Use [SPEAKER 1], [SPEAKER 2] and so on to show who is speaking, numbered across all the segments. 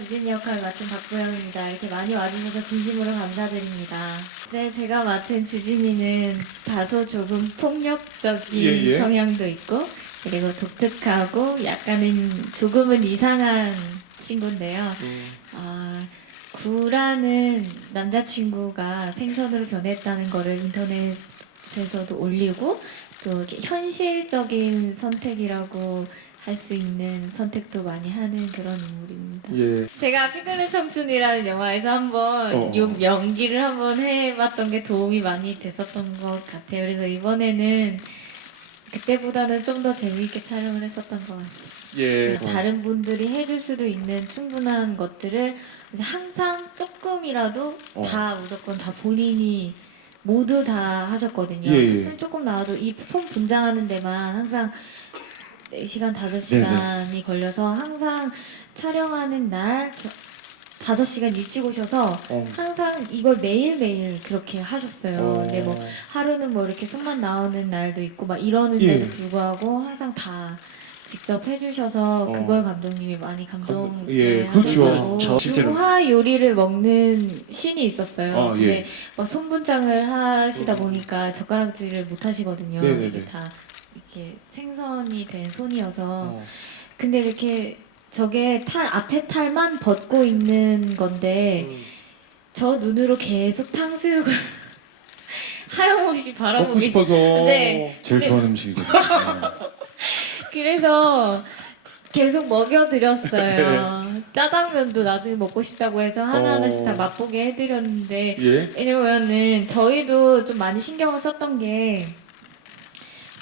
[SPEAKER 1] 역할 맡은 박보영입니다. 이렇게 많이 와주셔서 진심으로 감사드립니다. 네, 제가 맡은 주진이는 다소 조금 폭력적인
[SPEAKER 2] 예, 예.
[SPEAKER 1] 성향도 있고 그리고 독특하고 약간은 조금은 이상한 친구인데요. 아, 구라는 남자친구가 생선으로 변했다는 거를 인터넷에서도 올리고 또 현실적인 선택이라고 할 수 있는 선택도 많이 하는 그런 인물입니다.
[SPEAKER 2] 예.
[SPEAKER 1] 제가 피글렛 청춘이라는 영화에서 한번
[SPEAKER 2] 어.
[SPEAKER 1] 용- 연기를 한번 해봤던 게 도움이 많이 됐었던 것 같아요. 그래서 이번에는 그때보다는 좀 더 재미있게 촬영을 했었던 것 같아요.
[SPEAKER 2] 예.
[SPEAKER 1] 네, 다른 분들이 해줄 수도 있는 충분한 것들을 항상 조금이라도
[SPEAKER 2] 어.
[SPEAKER 1] 다 무조건 다 본인이 모두 다 하셨거든요.
[SPEAKER 2] 예, 예.
[SPEAKER 1] 숨 조금 나와도 이 손 분장하는 데만 항상 4시간, 5시간이 걸려서 항상 촬영하는 날 저- 5시간 일찍 오셔서
[SPEAKER 2] 어.
[SPEAKER 1] 항상 이걸 매일매일 그렇게 하셨어요.
[SPEAKER 2] 어.
[SPEAKER 1] 근데 뭐 하루는 뭐 이렇게 손만 나오는 날도 있고 막 이러는데도
[SPEAKER 2] 예.
[SPEAKER 1] 불구하고 항상 다 직접 해주셔서
[SPEAKER 2] 어.
[SPEAKER 1] 그걸 감독님이 많이 감동
[SPEAKER 2] 감동- 예, 그렇죠. 저 실제로.
[SPEAKER 1] 중화 요리를 먹는 신이 있었어요.
[SPEAKER 2] 아,
[SPEAKER 1] 근데
[SPEAKER 2] 예.
[SPEAKER 1] 막 손분장을 하시다 보니까 젓가락질을 못 하시거든요.
[SPEAKER 2] 네네네.
[SPEAKER 1] 이게 다 이렇게 생선이 된 손이어서
[SPEAKER 2] 어.
[SPEAKER 1] 근데 이렇게 저게 탈 앞에 탈만 벗고 있는 건데
[SPEAKER 2] 음.
[SPEAKER 1] 저 눈으로 계속 탕수육을 하염없이
[SPEAKER 2] 먹고
[SPEAKER 1] 바라보고 있
[SPEAKER 2] 싶어서.
[SPEAKER 1] 네.
[SPEAKER 3] 제일
[SPEAKER 1] 네.
[SPEAKER 3] 좋아하는 음식이거든요.
[SPEAKER 1] 그래서 계속 먹여드렸어요. 짜장면도 나중에 먹고 싶다고 해서 하나하나씩
[SPEAKER 2] 어.
[SPEAKER 1] 다 맛보게 해드렸는데
[SPEAKER 2] 예.
[SPEAKER 1] 왜냐면은 저희도 좀 많이 신경을 썼던 게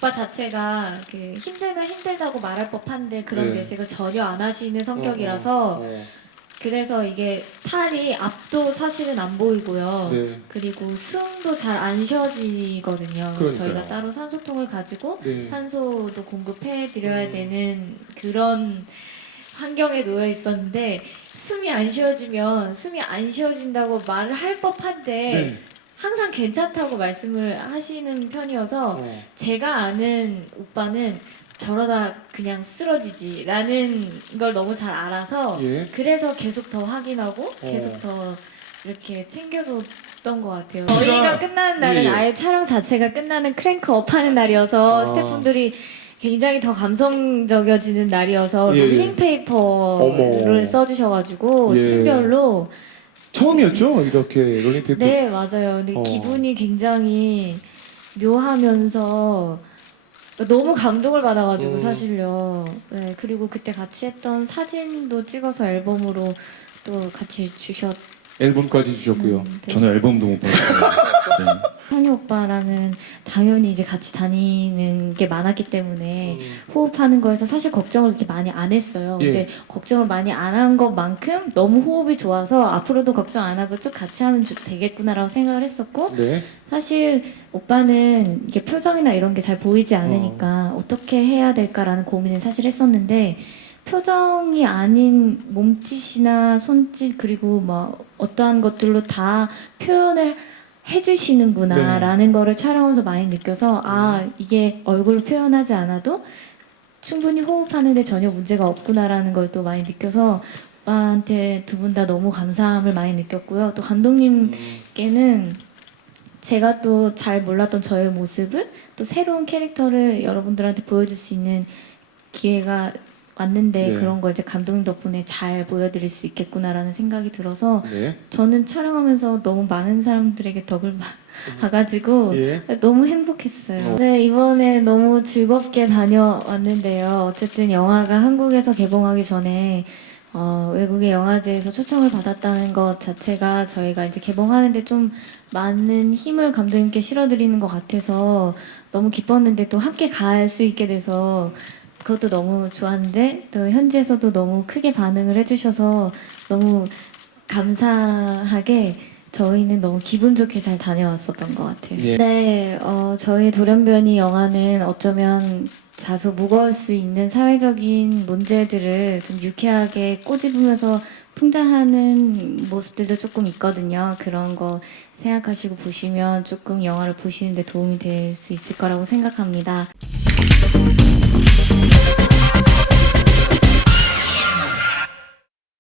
[SPEAKER 1] 오빠 자체가 그 힘들면 힘들다고 말할 법한데 그런
[SPEAKER 2] 네.
[SPEAKER 1] 내색을 전혀 안 하시는 성격이라서
[SPEAKER 2] 어, 어.
[SPEAKER 1] 그래서 이게 탈이 앞도 사실은 안 보이고요.
[SPEAKER 2] 네.
[SPEAKER 1] 그리고 숨도 잘 안 쉬어지거든요. 그래서
[SPEAKER 2] 그러니까요.
[SPEAKER 1] 저희가 따로 산소통을 가지고
[SPEAKER 2] 네.
[SPEAKER 1] 산소도 공급해 드려야
[SPEAKER 2] 음.
[SPEAKER 1] 되는 그런 환경에 놓여 있었는데 숨이 안 쉬어지면 숨이 안 쉬어진다고 말을 할 법한데
[SPEAKER 2] 네.
[SPEAKER 1] 항상 괜찮다고 말씀을 하시는 편이어서
[SPEAKER 2] 어.
[SPEAKER 1] 제가 아는 오빠는 저러다 그냥 쓰러지지라는 걸 너무 잘 알아서
[SPEAKER 2] 예.
[SPEAKER 1] 그래서 계속 더 확인하고
[SPEAKER 2] 어.
[SPEAKER 1] 계속 더 이렇게 챙겨줬던 것 같아요.
[SPEAKER 2] 제가-
[SPEAKER 1] 저희가 끝나는 날은
[SPEAKER 2] 예, 예.
[SPEAKER 1] 아예 촬영 자체가 끝나는 크랭크업 하는 날이어서
[SPEAKER 2] 아.
[SPEAKER 1] 스태프분들이 굉장히 더 감성적이어지는 날이어서
[SPEAKER 2] 예, 예.
[SPEAKER 1] 롤링페이퍼를
[SPEAKER 2] 어머.
[SPEAKER 1] 써주셔가지고
[SPEAKER 2] 예.
[SPEAKER 1] 팀별로
[SPEAKER 2] 처음이었죠? 이렇게 롤링페이퍼.
[SPEAKER 1] 네 맞아요. 근데
[SPEAKER 2] 어.
[SPEAKER 1] 기분이 굉장히 묘하면서 너무 감동을 받아가지고
[SPEAKER 2] 음.
[SPEAKER 1] 사실요. 네 그리고 그때 같이 했던 사진도 찍어서 앨범으로 또 같이 주셨.
[SPEAKER 2] 앨범까지 주셨고요.
[SPEAKER 1] 음, 네.
[SPEAKER 3] 저는 앨범도 못 봤어요. 네.
[SPEAKER 1] 선희 오빠랑은 당연히 이제 같이 다니는 게 많았기 때문에
[SPEAKER 2] 음.
[SPEAKER 1] 호흡하는 거에서 사실 걱정을 그렇게 많이 안 했어요.
[SPEAKER 2] 예.
[SPEAKER 1] 근데 걱정을 많이 안 한 것만큼 너무 호흡이 좋아서 앞으로도 걱정 안 하고 쭉 같이 하면 좋- 되겠구나라고 생각을 했었고
[SPEAKER 2] 네.
[SPEAKER 1] 사실 오빠는 이게 표정이나 이런 게 잘 보이지 않으니까 어. 떻게 해야 될까라는 고민을 사실 했었는데 표정이 아닌 몸짓이나 손짓 그리고 뭐 어떠한 것들로 다 표현을 해주시는구나라는 거를 촬영하면서 많이 느껴서 아 이게 얼굴로 표현하지 않아도 충분히 호흡하는데 전혀 문제가 없구나라는 걸 또 많이 느껴서 오빠한테 두 분 다 너무 감사함을 많이 느꼈고요. 또 감독님
[SPEAKER 2] 음.
[SPEAKER 1] 께는 제가 또 잘 몰랐던 저의 모습을 또 새로운 캐릭터를 여러분들한테 보여줄 수 있는 기회가 왔는데
[SPEAKER 2] 네.
[SPEAKER 1] 그런 걸 이제 감독님 덕분에 잘 보여드릴 수 있겠구나라는 생각이 들어서
[SPEAKER 2] 네.
[SPEAKER 1] 저는 촬영하면서 너무 많은 사람들에게 덕을 봐- 봐가지고
[SPEAKER 2] 예.
[SPEAKER 1] 너무 행복했어요.
[SPEAKER 2] 어.
[SPEAKER 1] 네, 이번에 너무 즐겁게 다녀왔는데요. 어쨌든 영화가 한국에서 개봉하기 전에 어, 외국의 영화제에서 초청을 받았다는 것 자체가 저희가 이제 개봉하는데 좀 많은 힘을 감독님께 실어드리는 것 같아서 너무 기뻤는데 또 함께 갈 수 있게 돼서 그것도 너무 좋았는데 또 현지에서도 너무 크게 반응을 해주셔서 너무 감사하게 저희는 너무 기분 좋게 잘 다녀왔었던 것 같아요.
[SPEAKER 2] 예.
[SPEAKER 1] 네, 어, 저희 돌연변이 영화는 어쩌면 다소 무거울 수 있는 사회적인 문제들을 좀 유쾌하게 꼬집으면서 풍자하는 모습들도 조금 있거든요. 그런 거 생각하시고 보시면 조금 영화를 보시는데 도움이 될 수 있을 거라고 생각합니다.